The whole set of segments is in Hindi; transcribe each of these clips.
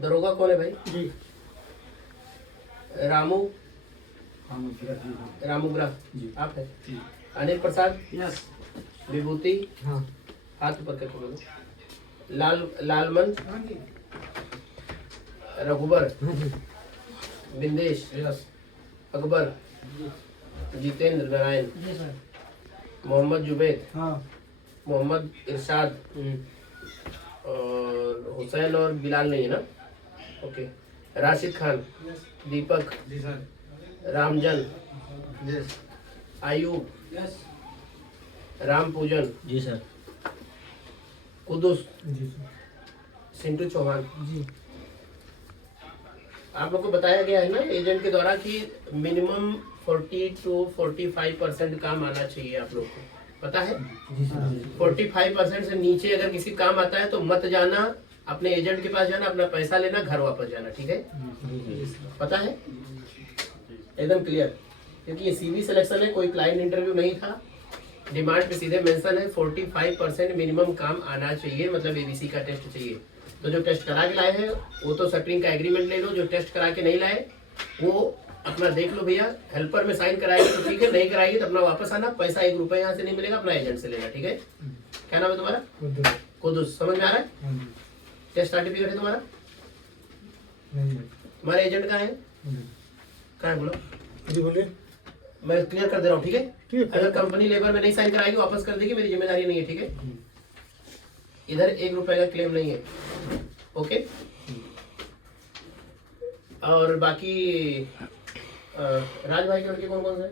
दरोगा कौन है भाई? जी। रामू जी। रामूग्रह जी। आप है? जी। अनिल प्रसाद यस। विभूति हाँ। हाथ ऊपर करके बोलो। लालमन रघुबर बिंदेश यस। अकबर जितेंद्र नारायण जी सर। मोहम्मद जुबैद हाँ। मोहम्मद इरशाद और हुसैन और बिलाल नहीं है ना? ओके। राशिद खान दीपक जी sir. Ramjan yes. Ayub yes. Ram Pujan जी सर। कुदुस जी सर। सिंटू चौहान। जी। आप लोग को बताया गया है ना एजेंट के द्वारा कि मिनिमम 40 to 45% काम आना चाहिए। आप लोग को पता है? जी सर। 45% से नीचे अगर किसी काम आता है तो मत जाना, अपने एजेंट के पास जाना, अपना पैसा लेना, घर वापस जाना। ठीक है? पता है? एकदम क्लियर। क्योंकि ये सीवी सिलेक्शन है, कोई क्लाइंट इंटरव्यू नहीं था। डिमांड पे सीधे मेंशन है 45% मिनिमम काम आना चाहिए, मतलब एबीसी का टेस्ट चाहिए। तो जो टेस्ट करा के लाए हैं वो तो शटरिंग का एग्रीमेंट ले लो, जो टेस्ट करा के नहीं लाए वो अपना देख लो भैया। हेल्पर में साइन कराएगी तो ठीक है, नहीं कराएगी तो अपना वापस आना। पैसा 1 रुपये यहाँ से नहीं मिलेगा, अपना एजेंट से लेना। ठीक है? क्या नाम है तुम्हारा? कुदुस। समझ में आ रहा है? टेस्ट सर्टिफिकेट है तुम्हारा? तुम्हारे एजेंट का है? कहाँ है बोलो? जी बोलिए। मैं क्लियर कर दे रहा हूँ। ठीक है? ठीक है। अगर कंपनी लेबर में नहीं साइन कराएगी वापस कर देगी, मेरी जिम्मेदारी नहीं है। ठीक है? इधर 1 रुपए का क्लेम नहीं है। ओके? और बाकी राज भाई के लड़के कौन कौन से?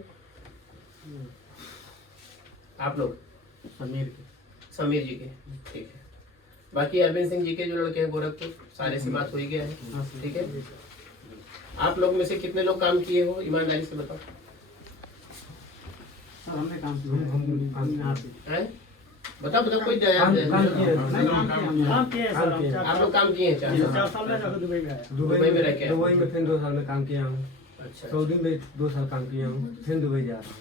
आप लोग? समीर जी के। ठीक है। बाकी अरविंद सिंह जी के जो लड़के हैं गोरखपुर, सारे से बात हो ही गया है। ठीक है? आप लोग में से कितने लोग काम किए हो, ईमानदारी से बताओ। हमने काम किया। हैं? बताओ बताओ, कोई काम किया। आप लोग काम किए हैं? 4 साल दुबई में आया। दुबई में रह के आए। दुबई में फिर 2 साल में काम किया हूँ। अच्छा। सऊदी में 2 साल काम किया हूँ, फिर दुबई जा रहा हूँ।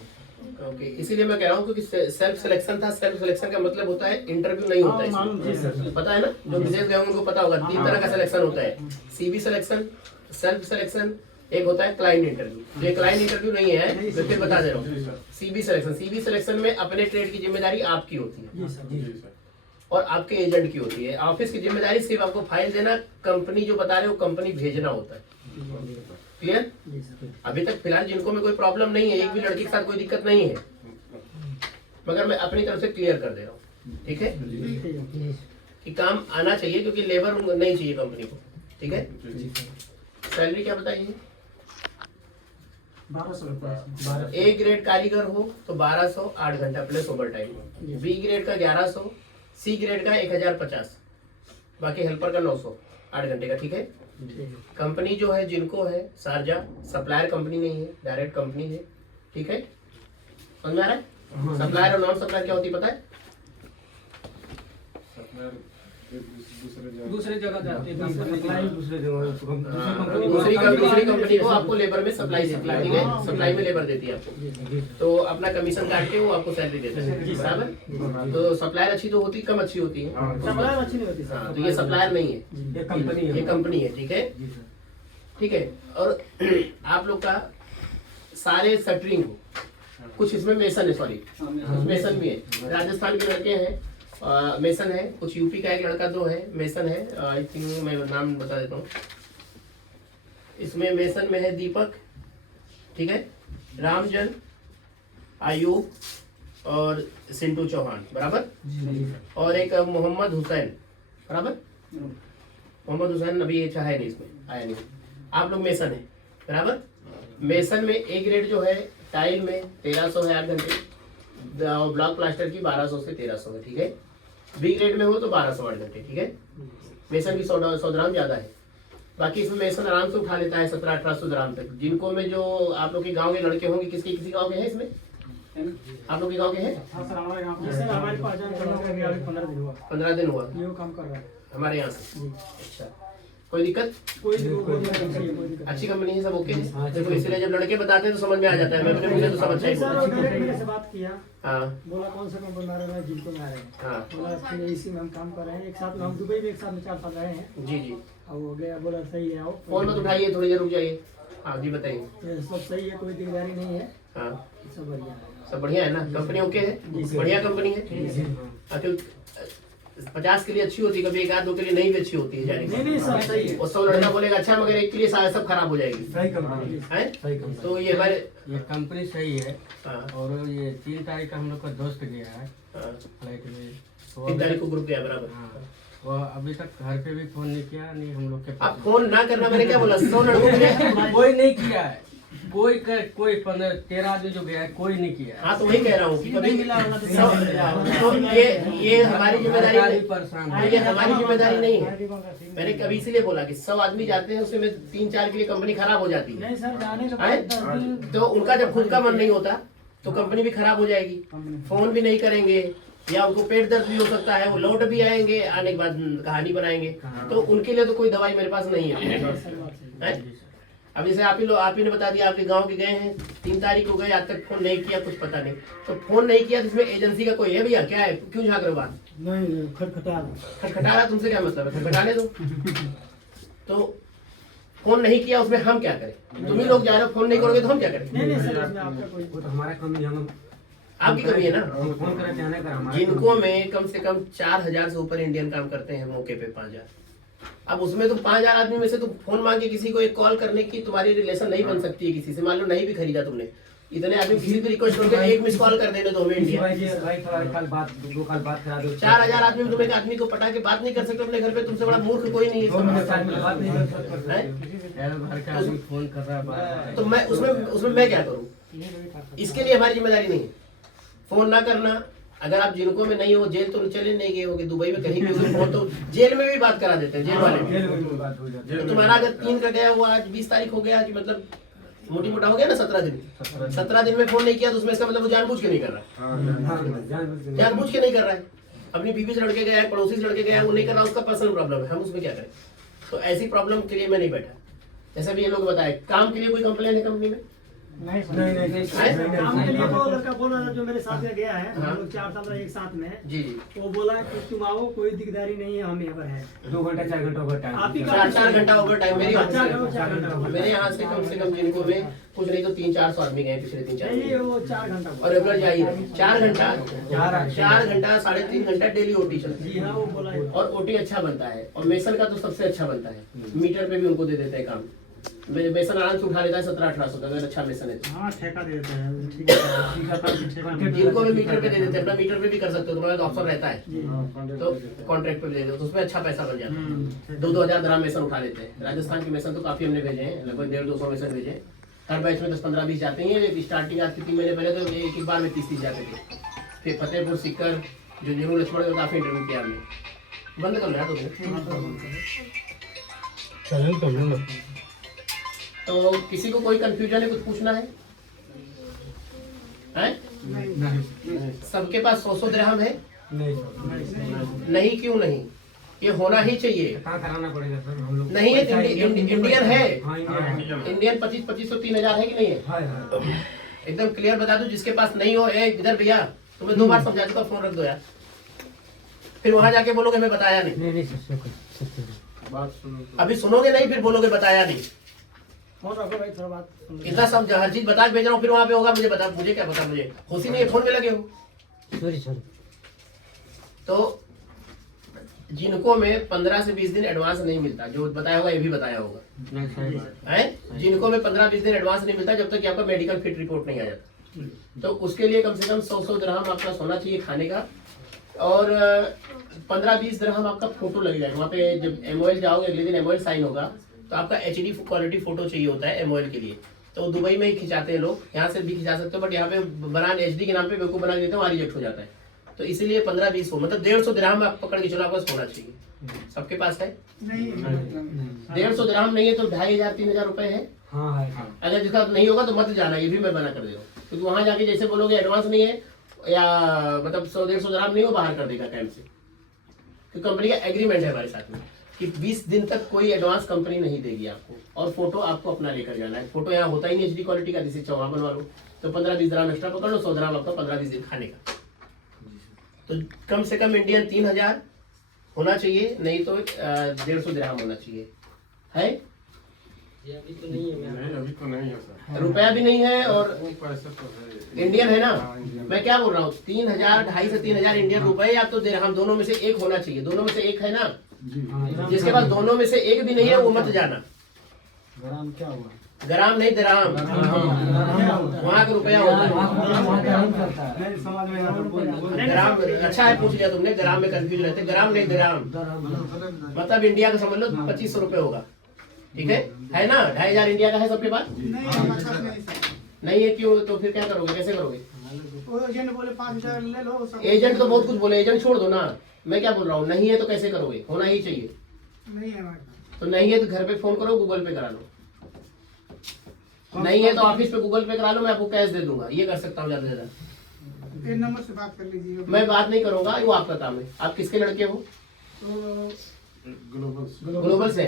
ओके, इसीलिए मैं कह रहा हूँ क्योंकि सेल्फ सिलेक्शन था। सेल्फ सिलेक्शन का मतलब होता है इंटरव्यू नहीं होता है इसमें। पता है ना? जो विदेश गए होंगे उनको पता होगा 3 तरह का सिलेक्शन होता है। सीवी सिलेक्शन, सेल्फ सिलेक्शन, एक होता है क्लाइंट इंटरव्यू। ये क्लाइंट इंटरव्यू नहीं है, मैं फिर बता दे रहा हूँ। सीवी सिलेक्शन, सीवी सिलेक्शन में अपने ट्रेड की जिम्मेदारी आपकी होती है और आपके एजेंट की होती है। ऑफिस की जिम्मेदारी सिर्फ आपको फाइल देना, कंपनी जो बता रहे हो कंपनी भेजना होता है। क्लियर? अभी तक फिलहाल जिनको में कोई प्रॉब्लम नहीं है, एक भी लड़की के साथ कोई दिक्कत नहीं है, मगर मैं अपनी तरफ से क्लियर कर दे रहा हूँ। ठीक है? कि काम आना चाहिए क्योंकि लेबर नहीं चाहिए कंपनी को। ठीक है? सैलरी क्या बताइए? 1200। ए ग्रेड कारीगर हो तो 1200 8 घंटा plus overtime. B grade का 1100, सी ग्रेड का 1050, बाकी हेल्पर का 900 8 घंटे का। ठीक है? कंपनी जो है जिनको है शारजा, सप्लायर कंपनी नहीं है, डायरेक्ट कंपनी है। ठीक है? समझ में आ रहा है? सप्लायर और नॉन सप्लायर क्या होती है पता है? दूसरे जगह जाते हैं। दूसरे जगह दूसरी कंपनी को आपको लेबर में सप्लाई देती है। ठीक है? सप्लाई में लेबर देती है आपको, तो अपना कमीशन काट के वो आपको सैलरी देता है। बराबर? तो सप्लायर अच्छी तो होती, कम अच्छी होती है। सप्लायर अच्छी नहीं होती। हाँ, तो ये सप्लायर नहीं है, ये कंपनी है। ये कंपनी है। ठीक है? ठीक है? और आप लोग का सारे शटरिंग हो, कुछ इसमें मेसन है, सॉरी मेसन भी है। राजस्थान के लड़के हैं मेसन है, कुछ यूपी का एक लड़का 2 है मेसन है। आई थिंक मैं नाम बता देता हूँ। इसमें मेसन में है दीपक, ठीक है, रामजन, आयूब और सिंटू चौहान, बराबर। और एक मोहम्मद हुसैन, बराबर। मोहम्मद हुसैन अभी अच्छा है नहीं, इसमें आया नहीं। आप लोग मेसन है, बराबर। मेसन में ए ग्रेड जो है टाइल में 1300 है 8 घंटे, ब्लॉक प्लास्टर की 1200 से 1300 है। ठीक है? बी ग्रेड में हो तो 1200 8 घंटे। ठीक है? मेसन की 100 ग्राम ज्यादा है, बाकी इसमें मेसन आराम से उठा लेता है 1700-1800 ग्राम तक। जिनको में जो आप लोग के गांव के लड़के होंगे, किसी गांव के हैं इसमें? आप लोग के गांव के हैं? हमारे पास 15 दिन हुआ। 15 दिन हुआ ये काम कर रहा है हमारे यहाँ से। अच्छा, कोई दिक्कत? कोई दिक्कत अच्छी कंपनी है, सब ओके है। हाँ, देखो इसलिए जब लड़के बताते हैं तो समझ में आ जाता है, मैं अपने मुझे तो समझ नहीं सर, वो चाहिए। डायरेक्ट मेरे से बात किया, हाँ बोला कौन सा कंपनी में आ रहे हैं, जिनको में आ रहे हैं। हाँ बोला फिर इसी में हम काम कर रहे हैं, एक साथ में हम दुबई में एक साथ में 4 साल रहे हैं। जी जी। अब हो गया, बोला सही है, आओ फोन मत उठाइए, थोड़ी देर रुक जाइए। हाँ जी बताइए। ये सब सही है, कोई दिकदारी नहीं है, हाँ सब बढ़िया है। सब बढ़िया है ना, कंपनी ओके है, बढ़िया कंपनी है। आखिर 50 के लिए अच्छी होती है, कभी एक आध दो के लिए नहीं भी अच्छी होती है जाने नहीं नहीं सब सही है। और 100 लड़का बोलेगा अच्छा, मगर एक के लिए सारा सब खराब हो जाएगी सही कंपनी है। सही कंपनी। तो ये हमारे ये कंपनी सही है। हाँ और ये 3 तारीख का हम लोग का दोस्त गया है हाँ फ्लाइट में, तो 3 तारीख को ग्रुप गया बराबर। हाँ, वो अभी तक घर पे भी फोन नहीं किया, नहीं हम लोग के आप फोन ना करना, मैंने क्या बोला, 100 लड़कों के लिए। कोई नहीं किया है, कोई 15-13 आदमी जो गया है कोई नहीं किया है। हाँ तो वही कह रहा हूँ कि कभी तो ये हमारी जिम्मेदारी सरकार भी नहीं, परेशान हाँ, है। ये हमारी जिम्मेदारी नहीं है। मैंने कभी इसीलिए बोला कि 100 आदमी जाते हैं, उसमें 3-4 के लिए कंपनी खराब हो जाती है। नहीं सर, जाने के हैं? बाद 10 दिन तो उनका जब खुद का मन नहीं होता तो कंपनी भी खराब हो जाएगी, फोन भी नहीं करेंगे, या उनको पेट दर्द भी हो सकता है, वो लौट भी आएंगे, आने के बाद कहानी बनाएंगे। तो उनके लिए तो कोई दवाई मेरे पास नहीं है, हैं? अब जैसे आप ही ने बता दिया, आपके गांव के गए हैं, 3 तारीख को गए, आज तक फोन नहीं किया, कुछ पता नहीं। तो फोन नहीं किया तो इसमें एजेंसी का कोई है भैया, क्या है, क्यों झाँक रहे हो बात? नहीं खटखटा खटखटा रहा, तुमसे क्या मतलब है, खटखटाने दो। तो फोन नहीं किया, उसमें हम क्या करें? तुम ही लोग जा रहे हो, फोन नहीं करोगे तो हम क्या करें? नहीं नहीं सर, इसमें आपका कोई वो तो हमारा कमी, हम आपकी कमी है ना। फोन करा जाने का हमारा जिनको में कम से कम 4000 से ऊपर इंडियन काम करते हैं, मौके पे 5000। अब उसमें तुम 5000 आदमी में से तुम फोन मांग के किसी को एक कॉल करने की तुम्हारी रिलेशन नहीं बन सकती है किसी से, मान लो नहीं भी खरीदा तुमने, इतने आदमी किसी को रिक्वेस्ट करके एक मिस कॉल कर देने दो हमें इंडिया। भाई थोड़ा कल बात 2 कल बात करा दो। 4000 आदमी में तुम एक आदमी को पटा के बात नहीं कर सकते अपने घर पे, तुमसे बड़ा मूर्ख कोई नहीं दो मिनट साथ में है, बात नहीं कर सकते। हैं? यार घर का आदमी फोन कर रहा है बार-बार। तो मैं उसमें मैं क्या करूँ? इसके लिए हमारी जिम्मेदारी नहीं है फोन ना करना। अगर आप जिनको में नहीं हो, जेल तो चले नहीं गए होगे, दुबई में कहीं भी होगे, फोन तो जेल में भी बात करा देते हैं, जेल वाले भी। जेल में भी बात हो जाती है। तो तुम्हारा अगर 3 का गया हुआ, आज 20 तारीख हो गया, कि मतलब मोटी मोटा हो गया ना 17 दिन। 17 दिन में फोन नहीं किया तो उसमें इसका मतलब वो जानबूझ के नहीं कर रहा है, जानबूझ के नहीं कर रहा है। अपनी बीवी से लड़के गया है, पड़ोसी से लड़के गया है, वो नहीं कर रहा, उसका पर्सनल प्रॉब्लम है, हम उसमें क्या करें? तो ऐसी प्रॉब्लम के लिए मैं नहीं बैठा। जैसा भी ये लोग बताए, काम के लिए कोई कंप्लेन है कंपनी में? नहीं सर। नहीं। काम के लिए वो लड़का बोल रहा था जो मेरे साथ में गया है, हाँ। हम लोग 4 साल रहे एक साथ में। जी जी। वो बोला कि तुम आओ, कोई दिकदारी नहीं है, हम यहाँ पर है। 2 घंटा 4 घंटा ओवर टाइम। आप ही का- 4 घंटा ओवर टाइम मेरी वहाँ 4 से, घंटा मेरे यहाँ से कम जिनको में कुछ नहीं तो 300-400 आदमी गए पिछले 3-4 नहीं, दिन। वो 4 घंटा और रेगुलर जा ही रहे 4 घंटा, 4 घंटा 3.5 घंटा डेली ओटी चलती जी हाँ, वो बोला है। है। और ओटी अच्छा बनता है, और मेसन का तो सबसे अच्छा बनता है, मीटर पे भी उनको दे देते हैं काम। मेसन आराम से उठा लेता है 1700-1800 का, अगर अच्छा मेसन है तो। हाँ, ठेका दे देते हैं, ठीक है। जिनको भी मीटर पे दे देते हैं, अपना मीटर पे भी कर सकते हो, तुम्हारा ऑप्शन रहता है, तो कॉन्ट्रैक्ट पे दे दो, तो उसमें अच्छा पैसा बन जाता है। 2-2 हजार ग्राम मेसन उठा लेते हैं। राजस्थान की मेसन तो काफी हमने भेजे हैं, लगभग 150-200 मेसन भेजे हैं। हर बैच में 10-15-20 जाते हैं। स्टार्टिंग आज के 3 महीने पहले तो एक बार में 30-30 जाते थे। फिर फतेहपुर, सीकर, जो जीरो लक्ष्मण का काफी इंटरव्यू किया हमने। बंद कर लिया तो किसी को कोई कंफ्यूजन है, कुछ पूछना है? सबके पास 100 दिरहम है? नहीं, क्यों नहीं? ये होना ही चाहिए। कहाँ कराना पड़ेगा सर हम लोग? नहीं है, इंडियन है, हाँ, इंडियन 2500 3000 है कि नहीं है? है। एकदम क्लियर बता दो, जिसके पास नहीं हो, इधर भैया तुम्हें 2 बार समझा चुका, फोन रख दो यार। फिर वहां जाके बोलोगे मैं बताया नहीं। नहीं सर, अभी सुनोगे नहीं, फिर बोलोगे बताया नहीं। फोन रखो भाई, थोड़ा बात सुन लो। इतना सब हर चीज बता के भेज रहा हूँ, फिर वहां पे होगा मुझे बता, मुझे क्या पता, मुझे खुशी नहीं है, फोन में लगे हो। सॉरी। तो जिनको में 15 से 20 दिन एडवांस नहीं मिलता, जो बताया होगा ये भी बताया होगा, नहीं सही बात। है? जिनको में 15-20 दिन एडवांस नहीं मिलता जब तक कि आपका मेडिकल फिट रिपोर्ट नहीं आ जाता। तो उसके लिए कम से कम 100 दिरहम आपका सोना चाहिए खाने का, और 15-20 दिरहम आपका फोटो लग जाएगा। वहाँ पे जब MOL जाओगे, अगले दिन MOL साइन होगा, तो आपका HD क्वालिटी फोटो चाहिए होता है MOL के लिए। तो दुबई में ही खिंचाते हैं लोग, यहाँ से भी खिंचा सकते हो, बट यहाँ पे बनान HD के नाम पे बेवकूफ बना देते हैं, वहाँ रिजेक्ट हो जाता है। तो इसीलिए 15-20 हो, मतलब 150 दिरहम आप पकड़ के चलो, आपका होना चाहिए। सबके पास है? 150 दिरहम नहीं है तो 2500-3000 रुपए है। हाँ है। अगर जिसका नहीं होगा तो मत जाना, ये भी मैं मना कर दे रहा हूँ, क्योंकि वहां जाके जैसे बोलोगे एडवांस नहीं है, या मतलब 100-150 दिरहम नहीं हो, बाहर कर देगा टाइम से, क्योंकि कंपनी का एग्रीमेंट है हमारे साथ में। कि 20 दिन तक कोई एडवांस कंपनी नहीं देगी आपको, और फोटो आपको अपना लेकर जाना है। फोटो यहाँ होता ही नहीं HD क्वालिटी का, जिसे वहाँ बनवा लो तो 15-20 ग्राम एक्स्ट्रा पकड़ लो, 100 ग्राम आपका 15-20 दिन खाने का। तो कम से कम इंडियन 3000 होना चाहिए, नहीं तो 150 दिरहम होना चाहिए। है अभी तो नहीं है। नहीं अभी तो नहीं है सर। रुपया भी नहीं है और वो पैसा तो है। इंडियन है ना। हाँ, इंडियन। मैं क्या बोल रहा हूँ, 3000, 2.5 से 3000 इंडियन रुपए या तो दिरहम, दोनों में से एक होना चाहिए। दोनों में से एक है ना, जिसके पास दोनों में से एक भी नहीं है वो मत जाना। ग्राम क्या हुआ? ग्राम नहीं दिरहम, वहाँ का रुपया होता है। नहीं समझ में आता। ग्राम अच्छा है, पूछ लिया तुमने, ग्राम में कंफ्यूज रहते। ग्राम नहीं दिरहम, मतलब इंडिया का समझ लो 2500 रुपए होगा, ठीक है ना। 2500 इंडिया का है सबके पास? नहीं है, क्यों? तो फिर क्या करोगे, कैसे करोगे? एजेंट बोले 5000 ले लो सब। एजेंट तो बहुत कुछ बोले, एजेंट छोड़ दो ना। मैं क्या बोल रहा हूँ, नहीं है तो कैसे करोगे? होना ही चाहिए। नहीं है हमारे पास। तो नहीं है तो घर पे फोन करो, गूगल पे करा लो। नहीं है तो ऑफिस पे गूगल पे करा लो, मैं आपको कैश दे दूंगा। ये कर सकता हूँ ज्यादा से ज्यादा। ये नंबर से बात कर लीजिए। मैं बात नहीं करूंगा, वो आपका काम है। आप किसके लड़के हो? तो ग्लोबल से।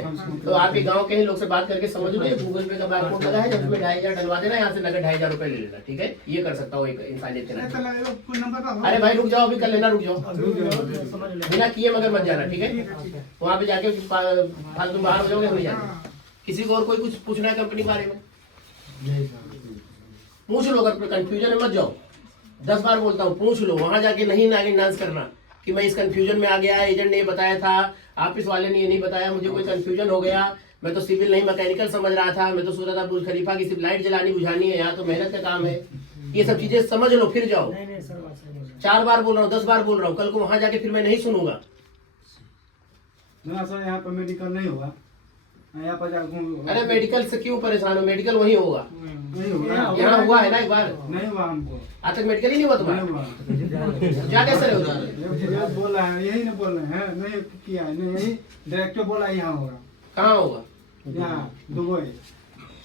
तो आपके गांव के ही लोग से बात करके समझ लो, गूगल पे का बार कोड लगा है, जब तुम्हें 2500 डलवा देना, यहाँ से नगद 2500 रुपए ले लेना, ठीक है। ये कर सकता हूँ एक इंसानियत के नाते। नंबर का अरे भाई रुक जाओ, अभी कर लेना, रुक जाओ, समझ ले। बिना किए मगर मत जाना, ठीक है। वहाँ पे जाके फालतू बाहर हो जाओगे, हम नहीं जाते। किसी को और कोई कुछ पूछना है कंपनी के बारे में पूछ लो, अगर कंफ्यूजन में मत जाओ। 10 बार बोलता हूँ, पूछ लो। वहां जाके नहीं नागिन करना कि मैं इस कंफ्यूजन में आ गया, एजेंट ने ये बताया था, ऑफिस वाले ने ये नहीं बताया, मुझे कोई कंफ्यूजन हो गया, मैं तो सिविल नहीं मैकेनिकल समझ रहा था, मैं तो सोच रहा था बुर्ज खलीफा की सिर्फ लाइट जलानी बुझानी है, यहाँ तो मेहनत का काम है। ये सब चीजें समझ लो, फिर जाओ। नहीं नहीं सर, बात सही बोल रहे हैं। 4 बार बोल रहा हूँ, 10 बार बोल रहा हूँ, कल को वहां जाके फिर मैं नहीं सुनूंगा। ना सर, यहाँ पर मेडिकल नहीं होगा, यहाँ पर अरे मेडिकल से क्यों परेशान हो, मेडिकल वही होगा। नहीं होगा। यहाँ हुआ है ना एक बार, नहीं हुआ हमको, आज तक मेडिकल ही नहीं हुआ तुम्हारा। नहीं हुआ। जा कैसे रहे हो? ये बोल रहा है, यही ना बोल रहे हैं, नहीं किया है, नहीं यही डायरेक्टर बोला यहाँ होगा, कहाँ होगा? यहाँ दुबई।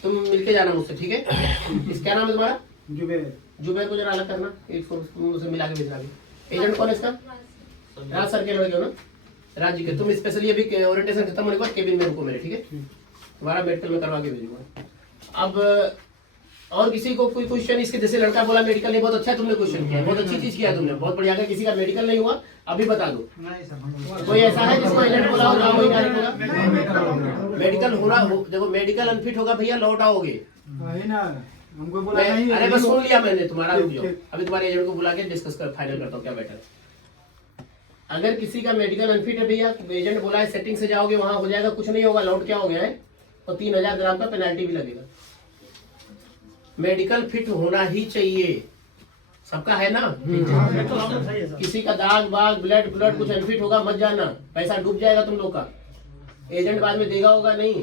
तुम मिलके जाना मुझसे, ठीक है। इस क्या नाम है तुम्हारा? जुबेर। जुबेर को जरा अलग करना, एक से मिला के भेजना। एजेंट कौन है इसका? राज सर के लड़के हो ना, राज जी के। तुम स्पेशली अभी ओरिएंटेशन खत्म होने के बाद केबिन में रुको मेरे, ठीक है। तुम्हारा मेडिकल में करवा के भेजूंगा। अब और किसी को कोई क्वेश्चन इसके, जैसे लड़का बोला मेडिकल नहीं, बहुत अच्छा तुमने क्वेश्चन किया, बहुत अच्छी चीज किया तुमने, बहुत बढ़िया। अगर किसी का मेडिकल नहीं हुआ अभी बता दो। नहीं सर, कोई ऐसा है जिसको एजेंट बोला होगा, वही डायरेक्ट होगा? मेडिकल हो रहा हो, देखो मेडिकल अनफिट होगा भैया, लौट आओगे। वही ना, हमको बोला नहीं। अरे बस सुन लिया मैंने तुम्हारा, रुक जाओ। अभी तुम्हारे एजेंट को बुला के डिस्कस कर, फाइनल करता हूँ क्या बेटर है। अगर किसी का मेडिकल अनफिट है भैया, एजेंट बोला है सेटिंग से जाओगे, वहां हो जाएगा, कुछ नहीं होगा, लौट क्या हो गया है, और 3000 ग्राम का पेनल्टी भी लगेगा। मेडिकल फिट होना ही चाहिए, सबका है ना। किसी का दाग बाग ब्लड कुछ अनफिट होगा, मत जाना, पैसा डूब जाएगा तुम लोग का। एजेंट बाद में देगा होगा नहीं,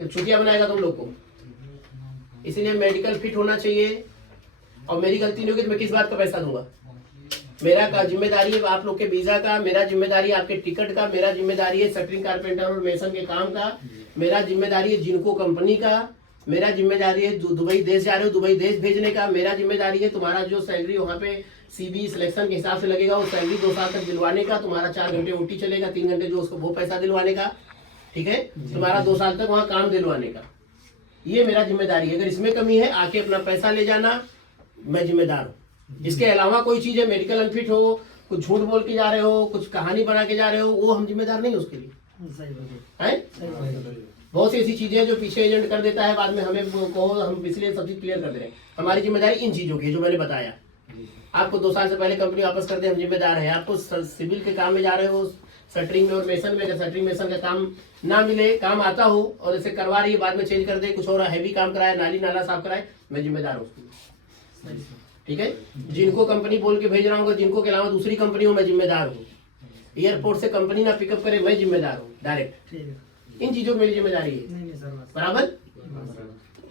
तो छुट्टियां बनाएगा तुम लोग को। इसीलिए मेडिकल फिट होना चाहिए। और मेरी गलती नहीं होगी तो मैं किस बात का पैसा दूंगा? मेरा का जिम्मेदारी है आप लोग के वीजा का, मेरा जिम्मेदारी है आपके टिकट का, मेरा जिम्मेदारी है शटरिंग कारपेंटर और मेसन के काम का, मेरा जिम्मेदारी है जिनको कंपनी का, मेरा जिम्मेदारी है दुबई देश जा रहे हो दुबई देश भेजने का, मेरा जिम्मेदारी है तुम्हारा जो सैलरी वहाँ पे सीबी सिलेक्शन के हिसाब से लगेगा वो सैलरी 2 साल तक दिलवाने का, तुम्हारा 4 घंटे ओटी चलेगा, 3 घंटे जो उसको वो पैसा दिलवाने का, ठीक है। तुम्हारा 2 साल तक वहाँ काम दिलवाने का, ये मेरा जिम्मेदारी है। अगर इसमें कमी है आके अपना पैसा ले जाना, मैं जिम्मेदार हूँ। इसके अलावा कोई चीज है, मेडिकल अनफिट हो, कुछ झूठ बोल के जा रहे हो, कुछ कहानी बना के जा रहे हो, वो हम जिम्मेदार नहीं उसके लिए, है। बहुत सी ऐसी चीजें हैं जो पीछे एजेंट कर देता है, बाद में हमें कहो, हम इसलिए सब चीज क्लियर कर दे रहे हैं। हमारी जिम्मेदारी इन चीजों की है जो मैंने बताया। आपको 2 साल से पहले कंपनी वापस कर दे, हम जिम्मेदार हैं। आपको सिविल के काम में जा रहे हो, शटरिंग में और मेसन में, अगर शटरिंग मेसन का काम ना मिले, काम आता हो और इसे करवा रही है, बाद में चेंज कर दे, कुछ और हैवी काम कराए, नाली नाला साफ कराए, मैं जिम्मेदार हूँ उसकी, ठीक है। जिनको कंपनी बोल के भेज रहा हूँ, जिनको के अलावा दूसरी कंपनी हो, मैं जिम्मेदार हूँ। एयरपोर्ट से कंपनी ना पिकअप करे, मैं जिम्मेदार हूँ डायरेक्ट। इन चीजों की मेरी जिम्मेदारी है, बराबर।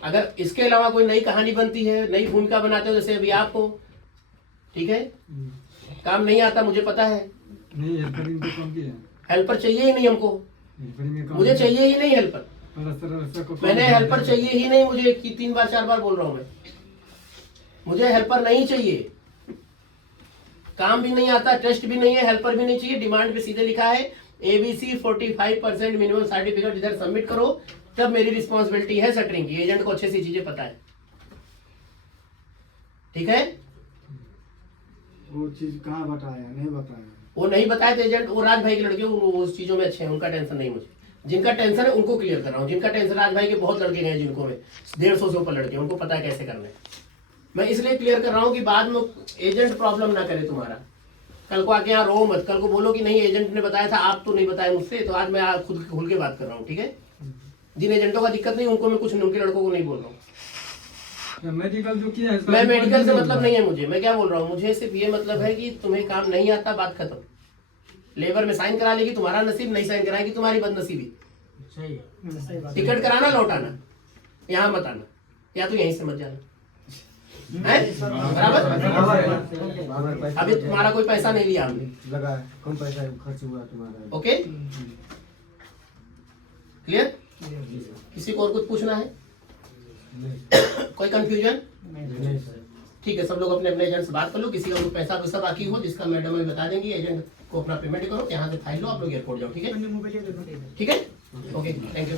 अगर इसके अलावा कोई नई कहानी बनती है, नई भूमिका बनाते हो, जैसे अभी आप हो, ठीक है, काम नहीं आता मुझे पता है, नहीं हेल्पर चाहिए ही नहीं हमको, मुझे चाहिए ही नहीं हेल्पर, मैंने हेल्पर चाहिए ही नहीं मुझे, 3 बार 4 बार बोल रहा हूँ मैं, मुझे हेल्पर नहीं चाहिए। काम भी नहीं आता, टेस्ट भी नहीं है, हेल्पर भी नहीं चाहिए। डिमांड पे सीधे लिखा है ABC 45% मिनिमम सर्टिफिकेट इधर सबमिट करो, तब मेरी रिस्पॉन्सिबिलिटी है शटरिंग की। एजेंट को अच्छे से चीजें पता है, ठीक है। वो चीज कहाँ बताया, नहीं बताया। वो नहीं बताया तो एजेंट, वो राज भाई के लड़के वो उस चीजों में अच्छे हैं, उनका टेंशन नहीं मुझे। जिनका टेंशन है उनको क्लियर कर रहा हूँ। जिनका टेंशन राज भाई के बहुत लड़के हैं, जिनको में 150 से ऊपर लड़के हैं, उनको पता है कैसे करना है। मैं इसलिए क्लियर कर रहा हूँ कि बाद में एजेंट प्रॉब्लम ना करे तुम्हारा। कल को आके यहाँ रो मत, कल को बोलो कि नहीं एजेंट ने बताया था, आप तो नहीं बताया मुझसे। तो आज मैं खुद खुल के बात कर रहा हूँ, ठीक है। जिन एजेंटों का दिक्कत नहीं उनको मैं कुछ, उनके लड़कों को नहीं बोल रहा हूँ। मेडिकल जो किया है, मैं मेडिकल से मतलब नहीं है मुझे। मैं क्या बोल रहा हूँ, मुझे सिर्फ ये मतलब है कि तुम्हें काम नहीं आता, बात खत्म। लेबर में साइन करा लेगी तुम्हारा नसीब, नहीं साइन कराएगी तुम्हारी बदनसीबी। सही है। टिकट कराना, लौटाना, यहाँ मत आना, या तो यहीं से मत जाना, है बराबर। अभी तुम्हारा कोई पैसा नहीं लिया हमने, लगा कम पैसा खर्च हुआ तुम्हारा। Okay clear. किसी को और कुछ पूछना है, कोई कंफ्यूजन? नहीं सर। ठीक है, सब लोग अपने अपने एजेंट से बात कर लो। किसी का कोई पैसा वैसा बाकी हो, जिसका मैडम अभी बता देंगे, एजेंट को अपना पेमेंट करो, यहाँ से फाइल लो, आप लोग एयरपोर्ट जाओ, ठीक है। ठीक है, ओके, थैंक यू।